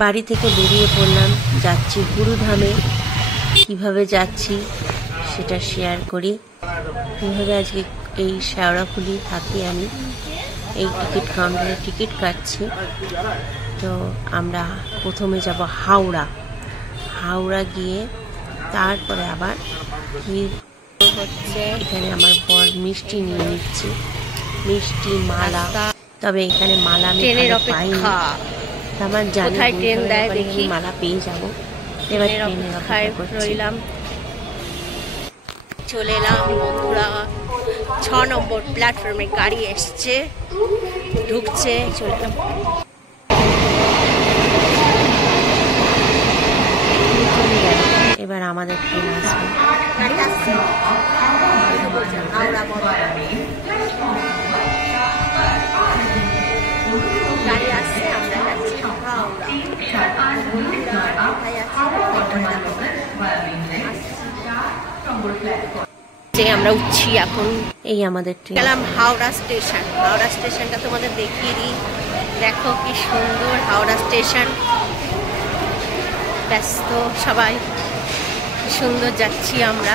বাড়ি থেকে বেরিয়ে পড়লাম, যাচ্ছি গুরুধামে। কিভাবে যাচ্ছি সেটা শেয়ার করি। কীভাবে আজকে এই শেওড়াফুলি থাকি আমি, এই টিকিট কাউন্টারে টিকিট কাটছি। তো আমরা প্রথমে যাব হাওড়া। হাওড়া গিয়ে তারপরে আবার হচ্ছে এখানে আমার বর মিষ্টি নিয়ে নিচ্ছি, মিষ্টি মালা। তবে এখানে মালা আমি পাইনি, আমার জানি মালা পেয়ে যাবো। এবার ট্রেনের অপেক্ষা রইলাম। চলে এলাম বন্ধুরা, 6 নম্বর প্ল্যাটফর্মে গাড়ি এসছে, ঢুকছে। চলে এলাম। এবার আমাদের ট্রেন আসবে। গাড়ি আসছে, আমরা যাচ্ছি আমরা উঠছি এখন। এই আমাদের ট্রেন। গেলাম হাওড়া স্টেশন। হাওড়া স্টেশনটা তোমাদের দেখিয়ে দিই। দেখো কি সুন্দর হাওড়া স্টেশন, ব্যস্ত সবাই, কি সুন্দর যাচ্ছি আমরা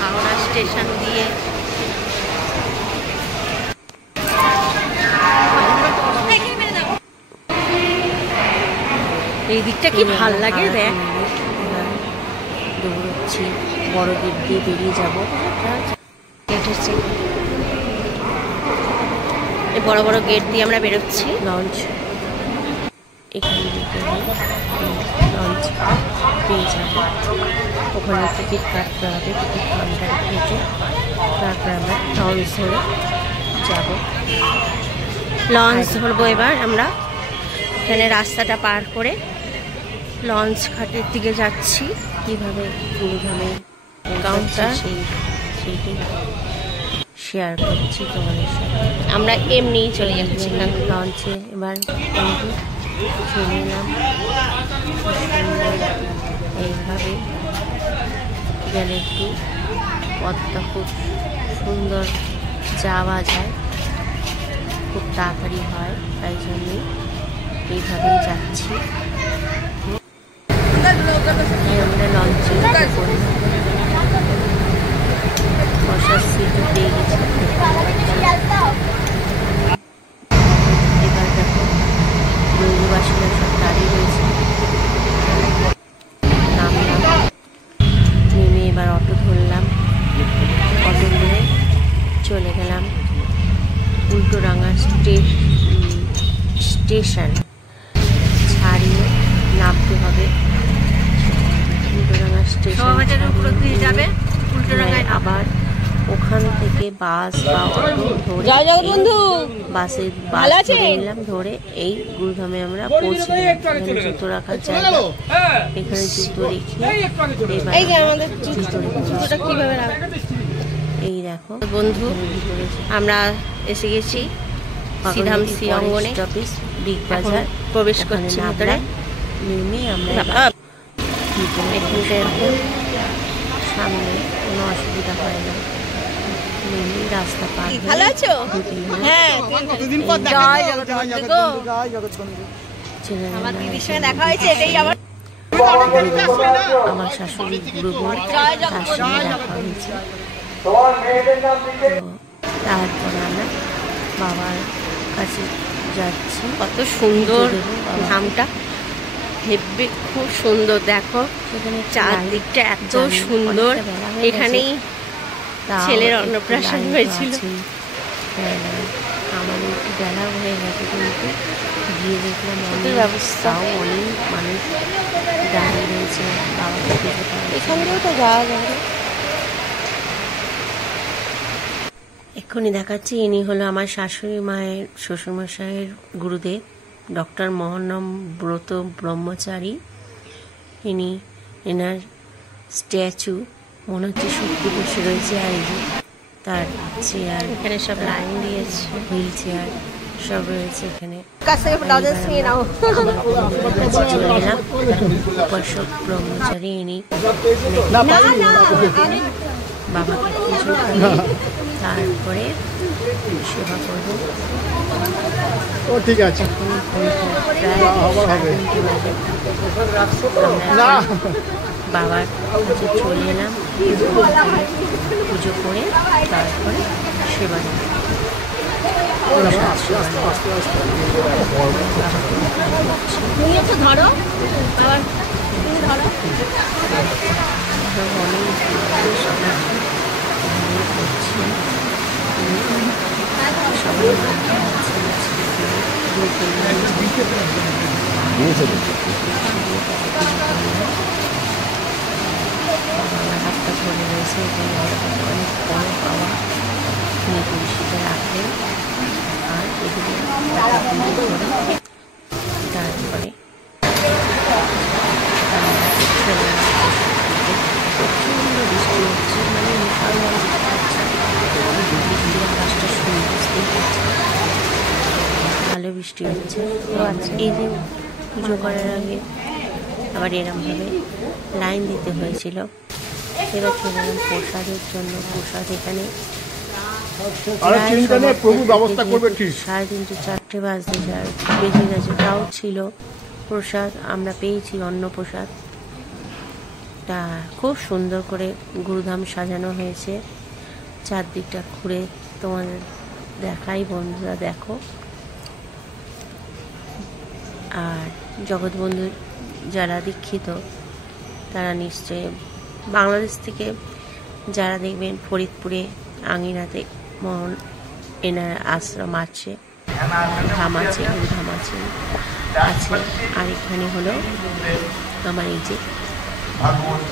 হাওড়া স্টেশন দিয়ে। এই দিকটা কি ভাল লাগে, দেখ। দৌড়চ্ছি, বড় গেট দিয়ে বেরিয়ে যাবো। এই বড় বড় গেট দিয়ে আমরা বেরোচ্ছি। লঞ্চ এখানে লঞ্চ পেয়ে যাবো। ওখানে টিকিট কাটতে হবে, টিকিট কাউন্টারে থেকে তারপর আমরা লঞ্চ ধরে যাবো। লঞ্চ ধরবো এবার আমরা। এখানে রাস্তাটা পার করে লঞ্চ ঘাটের দিকে যাচ্ছি। কীভাবে গুরুধামে কাউন্টার সেইটাই শেয়ার করছি তোমাদের সাথে। আমরা এমনিই চলে যাচ্ছি লঞ্চে। এবার চলে এলাম। এইভাবে গেলে একটু পথটা খুব সুন্দর যাওয়া যায়, খুব তাড়াতাড়ি হয়, তাই জন্যই এইভাবেই যাচ্ছি। আমরা লঞ্চে বসার সিটও পেয়ে গেছি। এবার দেখো ব্রজবাসীরা সব দাঁড়িয়ে রয়েছে। নামলাম, নেমে এবার অটো ধরলাম। অটো ধরে চলে গেলাম উল্টোডাঙা স্টেশন। ছাড়িয়ে নামতে হবে উল্টোডাঙা স্টেশন। আবার ওখান থেকে বাস বা অটো ধরে বাসে নিলাম, ধরে এই গুরুধামে আমরা পৌঁছে গেলাম। এখানে জুতো রাখার জায়গা, এখানে জুতো রেখে এই দেখো বন্ধু, আমরা এসে গেছি সিধামসি অঙ্গনে অফিস, বিগ বাজার। প্রবেশ করছি ভিতরে। নেমে আমরা সামনে কোনো অসুবিধা হয় না, নেমে রাস্তা পার। ভালো আছো? হ্যাঁ, আমার দিদির সঙ্গে দেখা হয়েছে, এটাই আমার শাশুড়ি গুরু বোন, তার সঙ্গে দেখা হয়েছে। তারপরে আমরা বাবার কাছে যাচ্ছি। কত সুন্দর ধামটা, হেব্বি, খুব সুন্দর। দেখো সেখানে চারদিকটা এত সুন্দর। এখানেই ছেলের অন্নপ্রাশন হয়েছিল। আমাদের একটু বেলা হয়ে গেছে, কিন্তু গিয়ে দেখলাম অনেক ব্যবস্থাও, অনেক মানুষ দাঁড়িয়ে রয়েছে। বাবাকে এখান থেকেও তো যাওয়া যাবে। এক্ষুনি দেখাচ্ছি, ইনি হলো আমার শাশুড়ি মায়ের শ্বশুরমশাইয়ের গুরুদেব, ডক্টর মহানম ব্রত ব্রহ্মচারী। এনার স্ট্যাচু মনে হচ্ছে সত্যি বসে রয়েছে। আর এই যে তার চেয়ার, এখানে সব লাইন দিয়েছে, হুইল চেয়ার সব রয়েছে এখানে। চলে এলাম উপাসক ব্রহ্মচারী, ইনি বাবাকে পুজো করে তারপরে সেবা করবো। ও ঠিক আছে, এখন প্রায় 3:30 বাজে। বাবার কাছে চলে এলাম, পুজো করে তারপরে সেবা নেব। আমার হাতটা ধরে রয়েছে এবং অনেক বড় পাওয়া নিয়ে তুলসীটা রাখলেন। আর এগুলো করে তারপরে প্রচণ্ড বৃষ্টি হচ্ছে, মানে বৃষ্টির আকাশটা শুনে বুঝতেই পারছি ভালো বৃষ্টি হচ্ছে। তো এই যে পুজো করার আগে আবার এরমভাবে লাইন দিতে হয়েছিল। এবার চলে এলাম প্রসাদের জন্য। প্রসাদ এখানে 3:30 4টে বাজতে বেজে গেছে, তাও ছিল প্রসাদ। আমরা পেয়েছি অন্ন প্রসাদ। তা খুব সুন্দর করে গুরুধাম সাজানো হয়েছে। চারদিকটা ঘুরে তোমাদের দেখাই, বন্ধুরা দেখো। আর জগৎবন্ধু যারা দীক্ষিত তারা নিশ্চয়ই বাংলাদেশ থেকে যারা দেখবেন ফরিদপুরে আঙিনাতে মোহন এনার আশ্রম আছে, ধাম আছে, গুরুধাম আছে। আর এখানে হলো আমার এই যে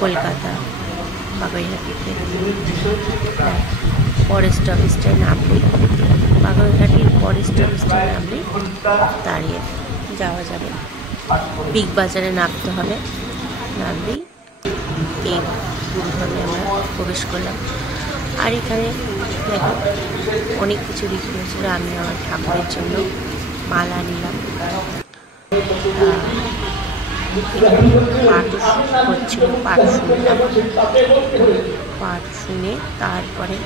কলকাতা বাগুইহাটিতে ফরেস্ট অফিসটায় নামলে, বাগুইহাটির ফরেস্ট অফিসটায় নামলে দাঁড়িয়ে যাওয়া যাবে। বিগ বাজারে নামতে হবে, নামলেই এই গুরুধামে আমরা প্রবেশ করলাম। আর এখানে দেখো অনেক কিছু বিক্রি হয়েছিল। আমি আমার ঠাকুরের জন্য মালা নিলাম। পাঠ হচ্ছিল, পাঠ শুনলাম। পাঠ শুনে তারপরে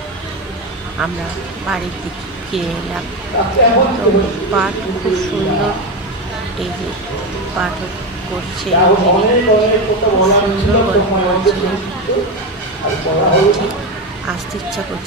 আমরা বাড়ির দিকে ফিরে এলাম। তো পাঠ খুব সুন্দর, এই যে পাঠ করছে, সুন্দর গল্প বলছিলেন। ঠিক আসতে ইচ্ছা করছিল